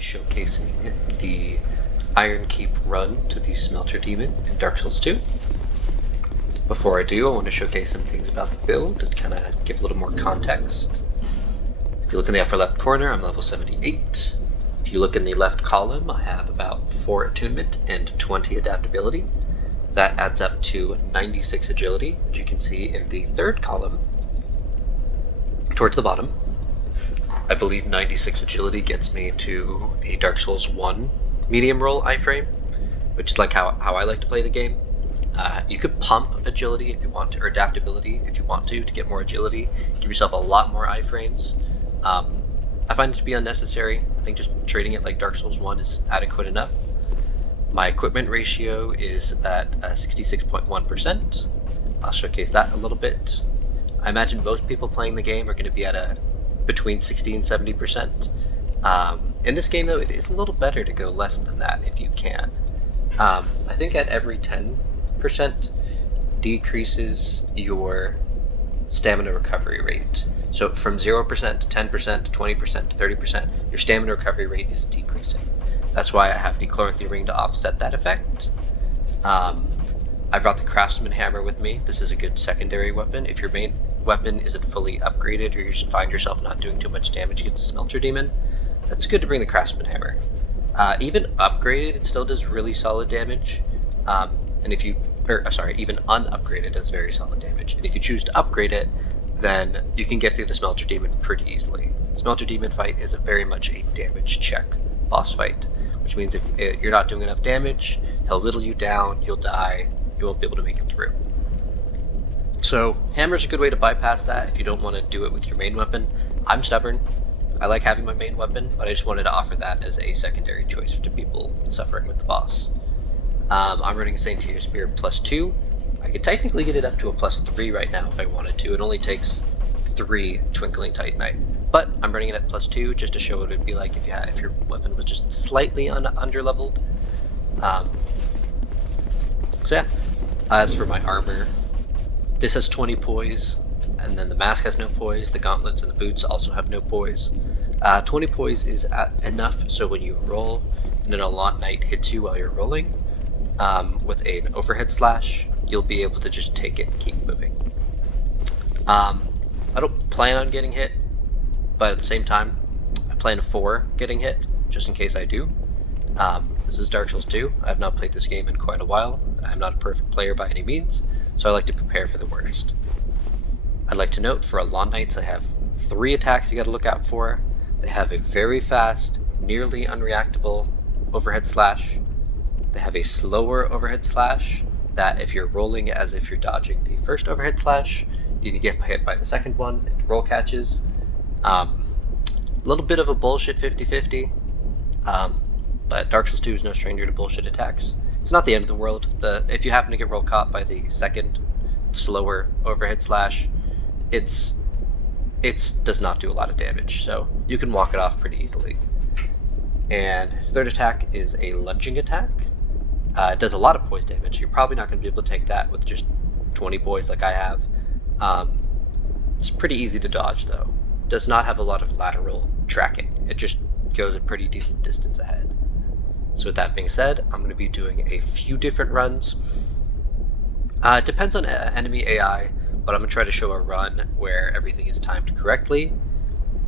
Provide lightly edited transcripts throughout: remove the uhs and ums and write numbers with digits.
showcasing the Iron Keep run to the Smelter Demon in Dark Souls 2. Before I do, I want to showcase some things about the build and kind of give a little more context. If you look in the upper left corner, I'm level 78. If you look in the left column, I have about 4 attunement and 20 adaptability. That adds up to 96 agility, as you can see in the third column towards the bottom. I believe 96 agility gets me to a Dark Souls 1 medium roll iframe, which is like how I like to play the game. You could pump agility if you want to, or adaptability if you want to get more agility. Give yourself a lot more iframes. I find it to be unnecessary. I think just treating it like Dark Souls 1 is adequate enough. My equipment ratio is at 66.1%. I'll showcase that a little bit. I imagine most people playing the game are going to be at between 60 and 70%. In this game, though, it is a little better to go less than that if you can. I think at every 10% decreases your stamina recovery rate. So from 0% to 10% to 20% to 30%, your stamina recovery rate is decreasing. That's why I have the Chloranthy Ring to offset that effect. I brought the Craftsman Hammer with me. This is a good secondary weapon. If your main weapon isn't fully upgraded or you should find yourself not doing too much damage against the Smelter Demon, that's good to bring the Craftsman Hammer. Even upgraded, it still does really solid damage. And if you, even unupgraded does very solid damage. And if you choose to upgrade it, then you can get through the Smelter Demon pretty easily. The Smelter Demon fight is very much a damage check boss fight, which means if you're not doing enough damage, he'll whittle you down, you'll die, you won't be able to make it through. So Hammer's a good way to bypass that if you don't want to do it with your main weapon. I'm stubborn. I like having my main weapon, but I just wanted to offer that as a secondary choice to people suffering with the boss. I'm running a Saint Tier Spear +2. I could technically get it up to a +3 right now if I wanted to. It only takes 3 Twinkling Titanite, but I'm running it at +2 just to show what it would be like if your weapon was just slightly underleveled. So yeah, as for my armor, this has 20 poise, and then the mask has no poise, the gauntlets and the boots also have no poise. 20 poise is enough so when you roll and an Alaught Knight hits you while you're rolling with an overhead slash, you'll be able to just take it and keep moving. I don't plan on getting hit, but at the same time, I plan for getting hit, just in case I do. This is Dark Souls 2. I have not played this game in quite a while, and I'm not a perfect player by any means, so I like to prepare for the worst. I'd like to note, for Alaught Knights, I have 3 attacks you gotta look out for. They have a very fast, nearly unreactable overhead slash. They have a slower overhead slash, that if you're rolling as if you're dodging the first overhead slash, you can get hit by the second one if the roll catches. A little bit of a bullshit 50-50, but Dark Souls 2 is no stranger to bullshit attacks. It's not the end of the world. If you happen to get roll caught by the second slower overhead slash, it does not do a lot of damage, so you can walk it off pretty easily. And his third attack is a lunging attack. It does a lot of poise damage. You're probably not going to be able to take that with just 20 poise like I have. It's pretty easy to dodge though. Does not have a lot of lateral tracking. It just goes a pretty decent distance ahead. So with that being said, I'm going to be doing a few different runs. It depends on enemy AI, but I'm going to try to show a run where everything is timed correctly.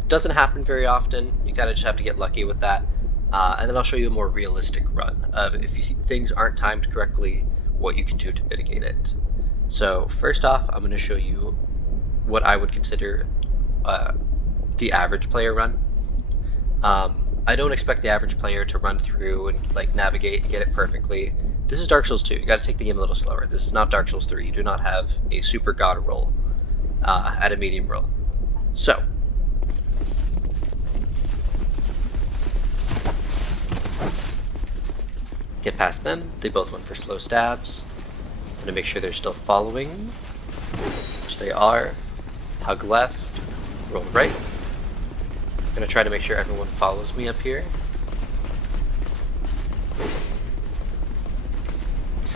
It doesn't happen very often. You kind of just have to get lucky with that. And then I'll show you a more realistic run of if you see things aren't timed correctly, what you can do to mitigate it. So first off, I'm going to show you what I would consider the average player run. I don't expect the average player to run through and like navigate and get it perfectly. This is Dark Souls 2. You got to take the game a little slower. This is not Dark Souls 3. You do not have a super god roll at a medium roll. So get past them. They both went for slow stabs. I'm going to make sure they're still following, which they are. Hug left, roll right. I'm going to try to make sure everyone follows me up here.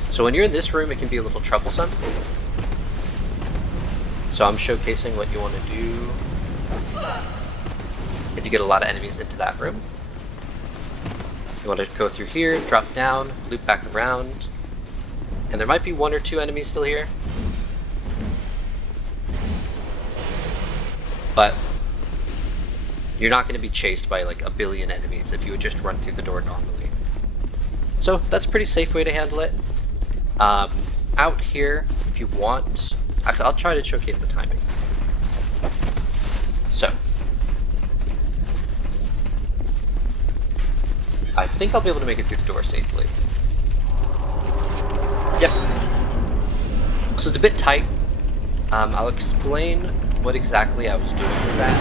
So when you're in this room, it can be a little troublesome. So I'm showcasing what you want to do if you get a lot of enemies into that room. You want to go through here, drop down, loop back around, and there might be 1 or 2 enemies still here. But you're not going to be chased by like a billion enemies if you would just run through the door normally. So that's a pretty safe way to handle it. Out here, if you want, actually I'll try to showcase the timing. So, I think I'll be able to make it through the door safely. Yep. So it's a bit tight. I'll explain what exactly I was doing with that.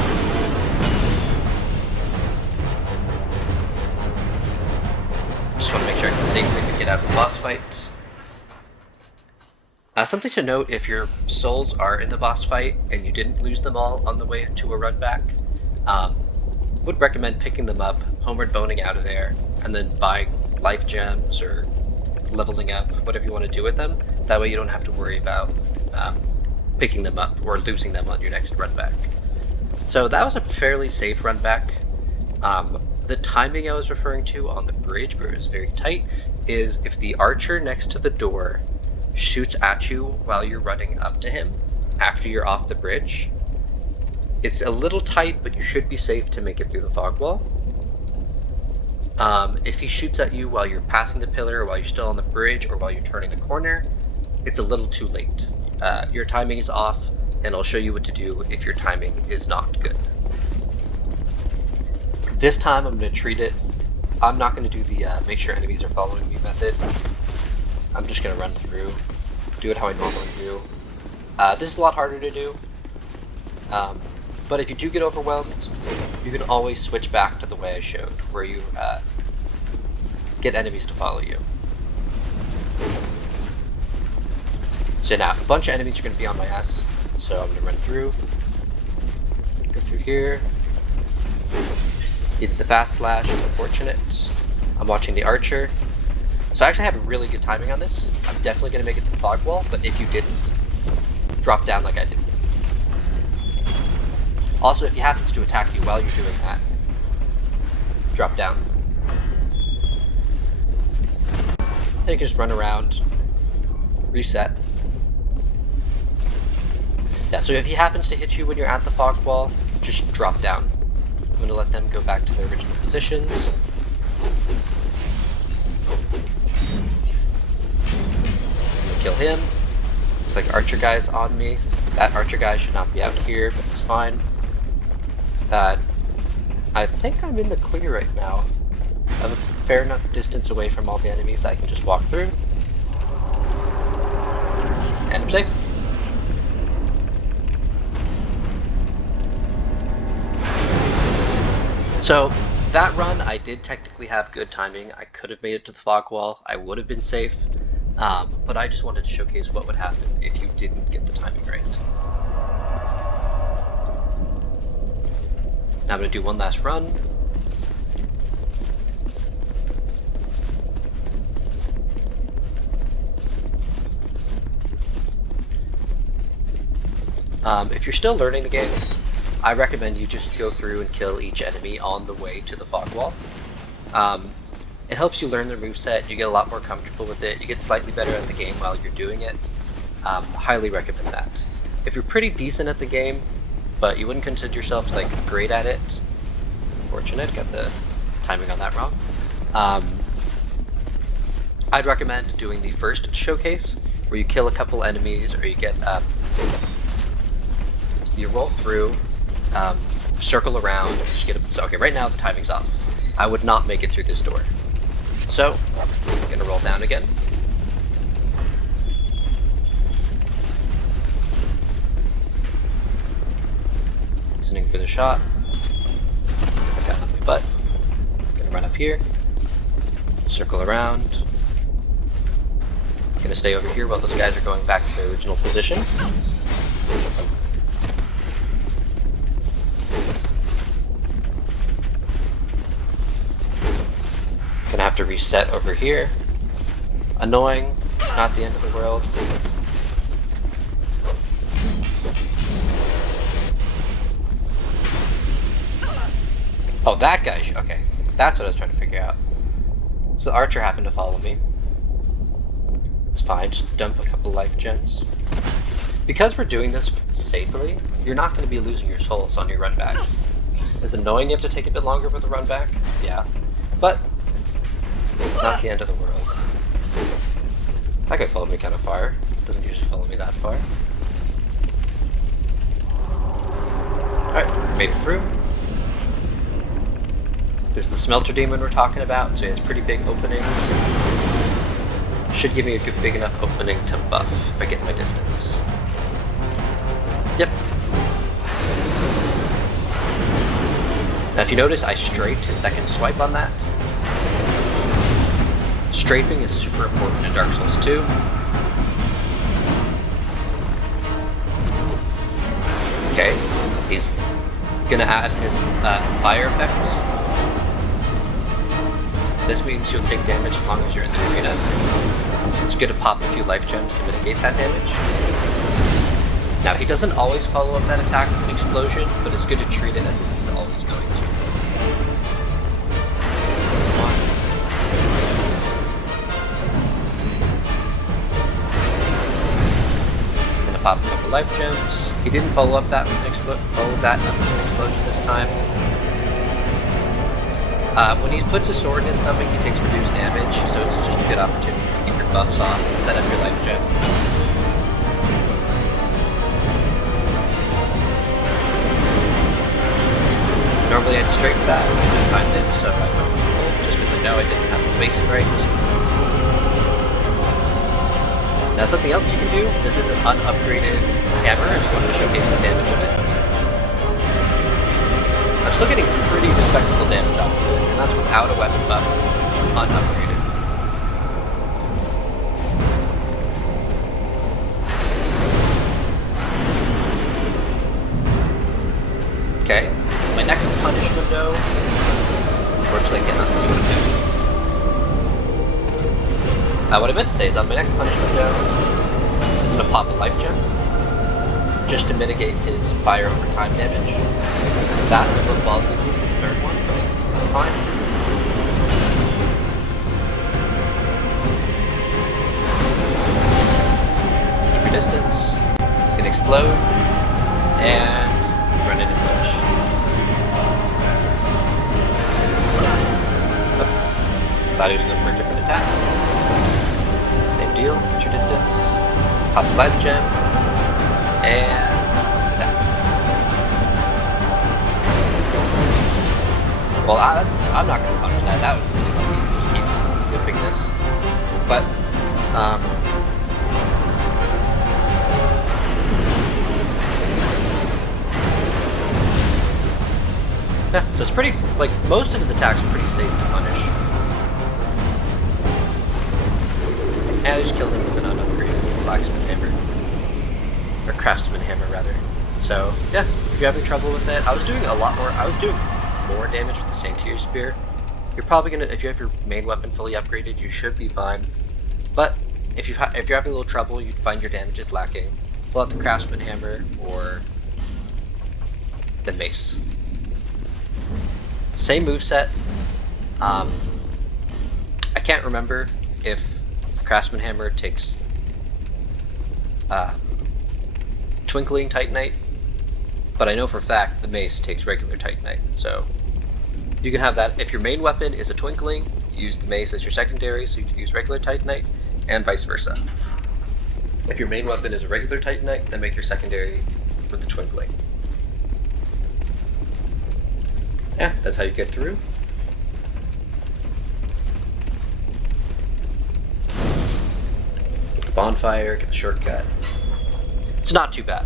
Just want to make sure I can safely get out of the boss fight. Something to note, if your souls are in the boss fight and you didn't lose them all on the way to a run back, would recommend picking them up, homeward boning out of there, and then buying life gems or leveling up, whatever you want to do with them. That way you don't have to worry about picking them up or losing them on your next run back. So that was a fairly safe run back. The timing I was referring to on the bridge, where it was very tight, is if the archer next to the door shoots at you while you're running up to him after you're off the bridge. It's a little tight, but you should be safe to make it through the fog wall. If he shoots at you while you're passing the pillar, or while you're still on the bridge, or while you're turning the corner, it's a little too late. Your timing is off, and I'll show you what to do if your timing is not good. This time I'm going to treat it, I'm not going to do the make sure enemies are following me method. I'm just going to run through, do it how I normally do. This is a lot harder to do, but if you do get overwhelmed, you can always switch back to the way I showed, where you get enemies to follow you. So now, a bunch of enemies are going to be on my ass, so I'm going to run through, go through here, did the fast slash, unfortunate. I'm watching the archer. So I actually have really good timing on this. I'm definitely going to make it to the fog wall, but if you didn't, drop down like I did. Also, if he happens to attack you while you're doing that, drop down. Then you can just run around, reset. Yeah, so if he happens to hit you when you're at the fog wall, just drop down. I'm going to let them go back to their original positions. Kill him. Looks like archer guy's on me. That archer guy should not be out here, but it's fine. I think I'm in the clear right now. I'm a fair enough distance away from all the enemies that I can just walk through. And I'm safe. So that run, I did technically have good timing. I could have made it to the fog wall. I would have been safe. But I just wanted to showcase what would happen if you didn't get the timing right. Now I'm going to do one last run. If you're still learning the game, I recommend you just go through and kill each enemy on the way to the fog wall. It helps you learn the moveset, you get a lot more comfortable with it, you get slightly better at the game while you're doing it. Highly recommend that. If you're pretty decent at the game, but you wouldn't consider yourself like great at it, unfortunate, got the timing on that wrong, I'd recommend doing the first showcase, where you kill a couple enemies, or you get, you roll through, circle around, just get a, so okay, right now the timing's off. I would not make it through this door. So, I'm gonna roll down again. Listening for the shot. I got on my butt. Gonna run up here. Circle around. Gonna stay over here while those guys are going back to their original position. Gonna have to reset over here. Annoying, not the end of the world. Oh, that guy, okay. That's what I was trying to figure out. So the archer happened to follow me. It's fine, just dump a couple life gems. Because we're doing this safely, you're not going to be losing your souls on your runbacks. It's annoying you have to take a bit longer with the runback, yeah, but it's not the end of the world. That guy followed me kind of far. Doesn't usually follow me that far. Alright, made it through. This is the Smelter Demon we're talking about, so he has pretty big openings. Should give me a good big enough opening to buff if I get my distance. Yep. Now if you notice, I strafed his second swipe on that. Strafing is super important in Dark Souls 2. Okay, he's gonna add his fire effect. This means you'll take damage as long as you're in the arena. It's good to pop a few life gems to mitigate that damage. Now he doesn't always follow up that attack with an explosion, but it's good to treat it as if he's always going to. Gonna pop a couple life gems. He didn't follow up that with an explosion this time. When he puts a sword in his stomach, he takes reduced damage, so it's just a good opportunity to get your buffs off and set up your life gem. Normally I'd strafe that, I just timed it, so I went full, just because I know I didn't have the spacing right. Now something else you can do, this is an unupgraded hammer, I just wanted to showcase the damage of it. I'm still getting pretty respectable damage off of it, and that's without a weapon buff, unupgraded. Okay, my next punish window, unfortunately I cannot see what I'm doing. What I meant to say is on my next punish window, I'm going to pop a life gem, just to mitigate his fire over time damage. That was a little ballsy with the third one, but that's fine. Keep your distance. He's gonna explode, and run into flash. Oh. Thought he was going for a different attack. Same deal, get your distance, pop the life gem, and attack. Well, I'm not going to punish that. That was really lucky. It just keeps whipping this. But, yeah, so it's pretty, like, most of his attacks are pretty safe to punish. And I just killed him with an unupgraded blacksmith hammer. Or craftsman hammer, rather. So, yeah, if you're having trouble with it, I was doing more damage with the Saintier Spear. You're probably gonna, if you have your main weapon fully upgraded, you should be fine. But if you're having a little trouble, you'd find your damage is lacking, pull out the Craftsman Hammer or the Mace. Same moveset. I can't remember if Craftsman Hammer takes Twinkling Titanite, but I know for a fact the Mace takes regular Titanite, so you can have that. If your main weapon is a Twinkling, use the Mace as your secondary, so you can use regular Titanite, and vice versa. If your main weapon is a regular Titanite, then make your secondary with the Twinkling. Yeah, that's how you get through. Get the Bonfire, get the shortcut. It's not too bad.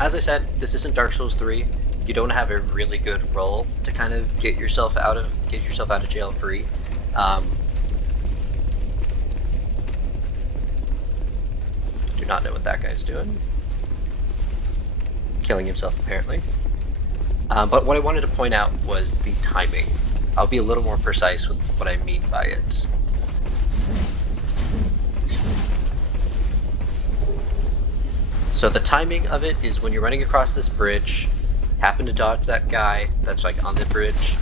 As I said, this isn't Dark Souls 3. You don't have a really good role to kind of get yourself out of jail free. Do not know what that guy's doing. Killing himself apparently. But what I wanted to point out was the timing. I'll be a little more precise with what I mean by it. So the timing of it is when you're running across this bridge, happen to dodge that guy that's like on the bridge,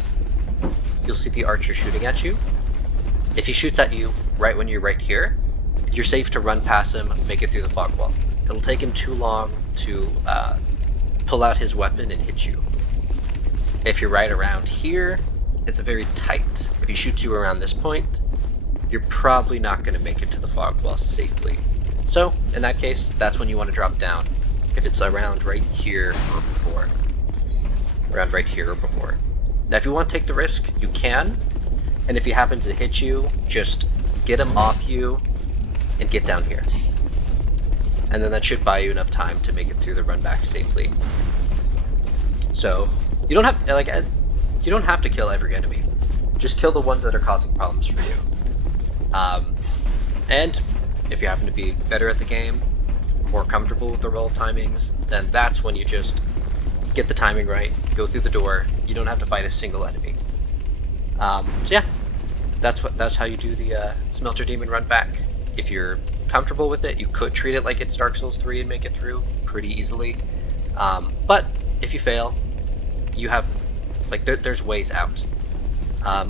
you'll see the archer shooting at you. If he shoots at you right when you're right here, you're safe to run past him, make it through the fog wall. It'll take him too long to pull out his weapon and hit you. If you're right around here, it's a very tight. If he shoots you around this point, you're probably not going to make it to the fog wall safely. So, in that case, that's when you want to drop down. If it's around right here or before. Around right here or before. Now, if you want to take the risk, you can. And if he happens to hit you, just get him off you and get down here. And then that should buy you enough time to make it through the run back safely. So, you don't have to kill every enemy. Just kill the ones that are causing problems for you. And if you happen to be better at the game, more comfortable with the roll timings, then that's when you just get the timing right, go through the door. You don't have to fight a single enemy. So yeah, that's how you do the Smelter Demon run back. If you're comfortable with it, you could treat it like it's Dark Souls 3 and make it through pretty easily. But if you fail, you have there's ways out.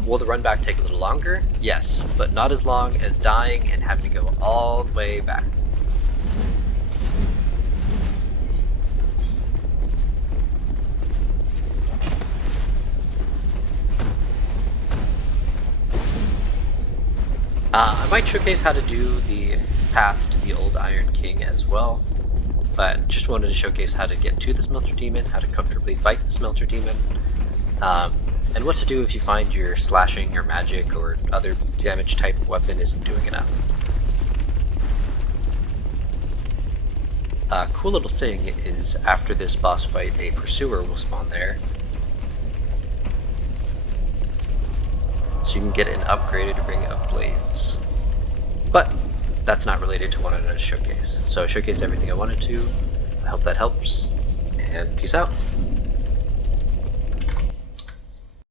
Will the run back take a little longer? Yes, but not as long as dying and having to go all the way back. I might showcase how to do the path to the old Iron King as well, but just wanted to showcase how to get to the Smelter Demon, how to comfortably fight the Smelter Demon, and what to do if you find your slashing or magic or other damage type weapon isn't doing enough. A cool little thing is after this boss fight, a pursuer will spawn there. So you can get an upgraded Ring of Blades. But that's not related to what I wanted to showcase. So I showcased everything I wanted to. I hope that helps, and peace out.